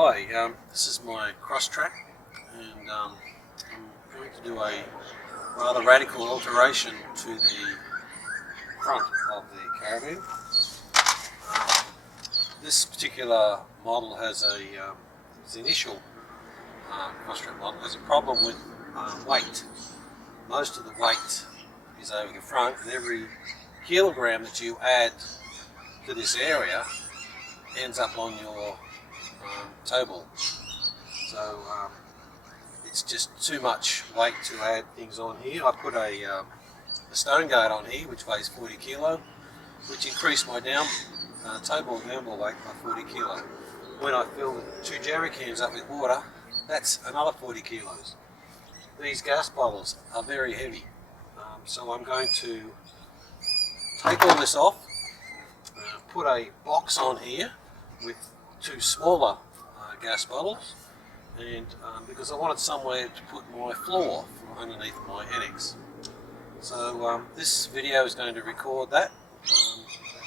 Hi, this is my CrossTrak, and I'm going to do a rather radical alteration to the front of the caravan. This particular model has its initial CrossTrak model has a problem with weight. Most of the weight is over the front, and every kilogram that you add to this area ends up on your tow ball. So it's just too much weight to add things on here. I put a stone guard on here which weighs 40 kilo, which increased my tow ball down ball weight by 40 kilo. When I fill 2 jerry cans up with water, that's another 40 kilos. These gas bottles are very heavy, so I'm going to take all this off, put a box on here with 2 smaller gas bottles, and because I wanted somewhere to put my floor from underneath my annex. So this video is going to record that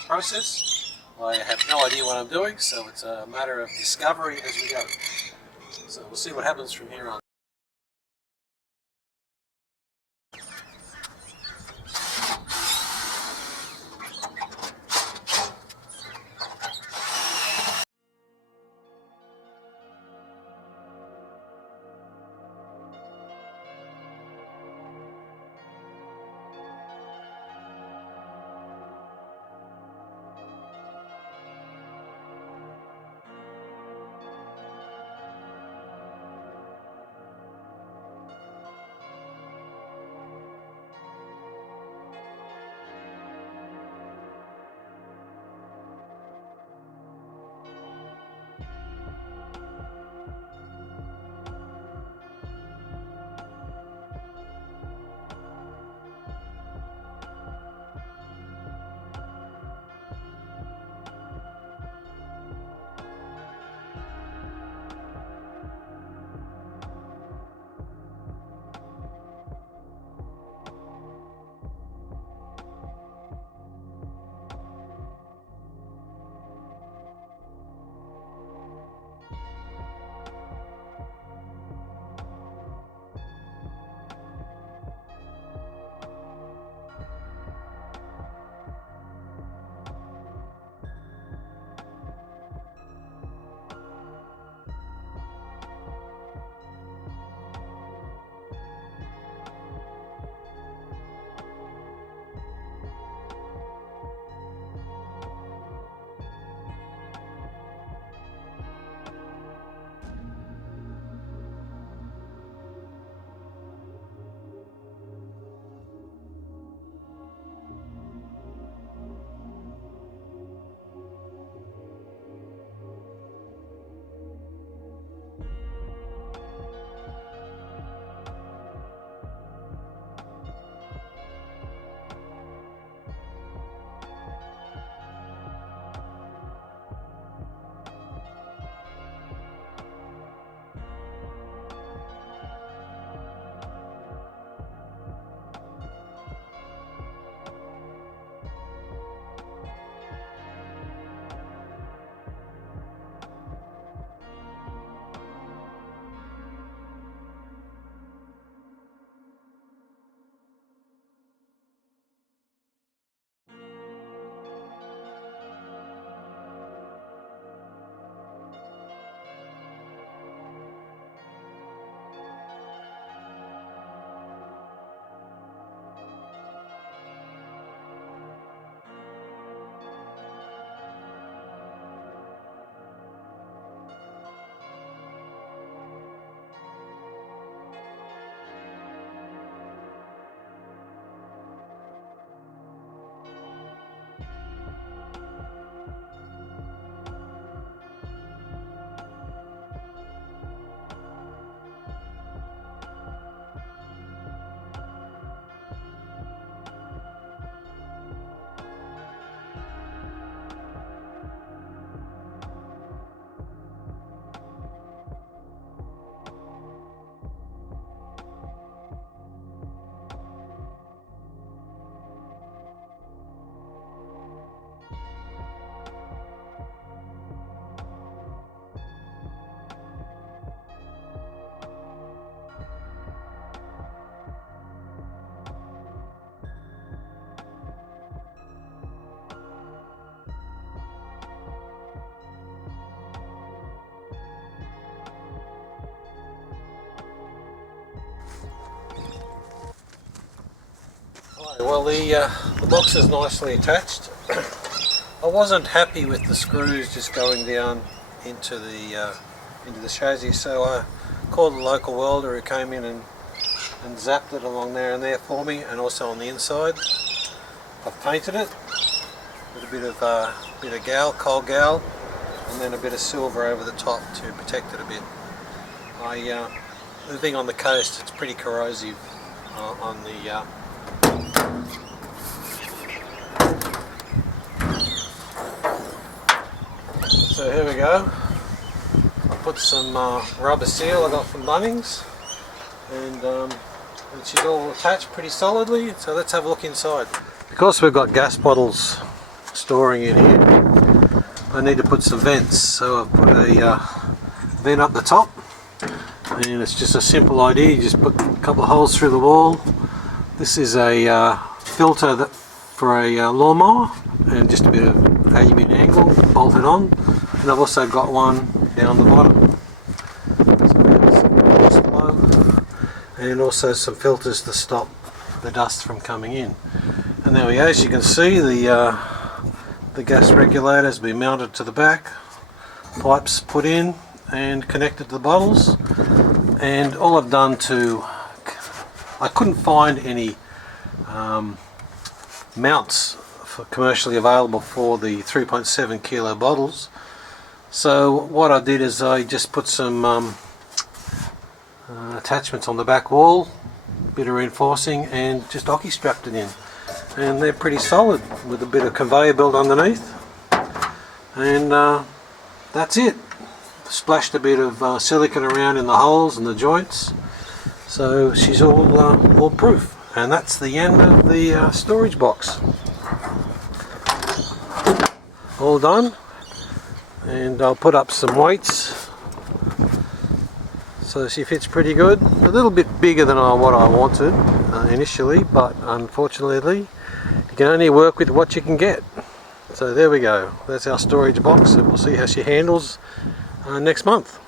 process. I have no idea what I'm doing, so it's a matter of discovery as we go. So we'll see what happens from here on. Well, the box is nicely attached. I wasn't happy with the screws just going down into the chassis, so I called the local welder who came in and zapped it along there and there for me, and also on the inside. I've painted it with a bit of gal, coal gal, and then a bit of silver over the top to protect it a bit. Living on the coast, it's pretty corrosive on the So here we go. I put some rubber seal I got from Bunnings, and she's all attached pretty solidly. So let's have a look inside. Because we've got gas bottles storing in here, I need to put some vents. So I've put a vent up the top, and it's just a simple idea. You just put a couple of holes through the wall. This is a filter for a lawnmower, and just a bit of aluminium angle bolted on. And I've also got one down the bottom, so there's some gas flow, and also some filters to stop the dust from coming in. And there we go. As you can see, the gas regulator has been mounted to the back, pipes put in and connected to the bottles. And all I've done I couldn't find any mounts commercially available for the 3.7 kilo bottles. So what I did is I just put some attachments on the back wall, bit of reinforcing, and just hockey strapped it in. And they're pretty solid with a bit of conveyor belt underneath. And that's it. Splashed a bit of silicone around in the holes and the joints. So she's all proof. And that's the end of the storage box. All done. And I'll put up some weights so she fits pretty good. A little bit bigger than what I wanted initially, but unfortunately you can only work with what you can get. So there we go, that's our storage box, and we'll see how she handles next month.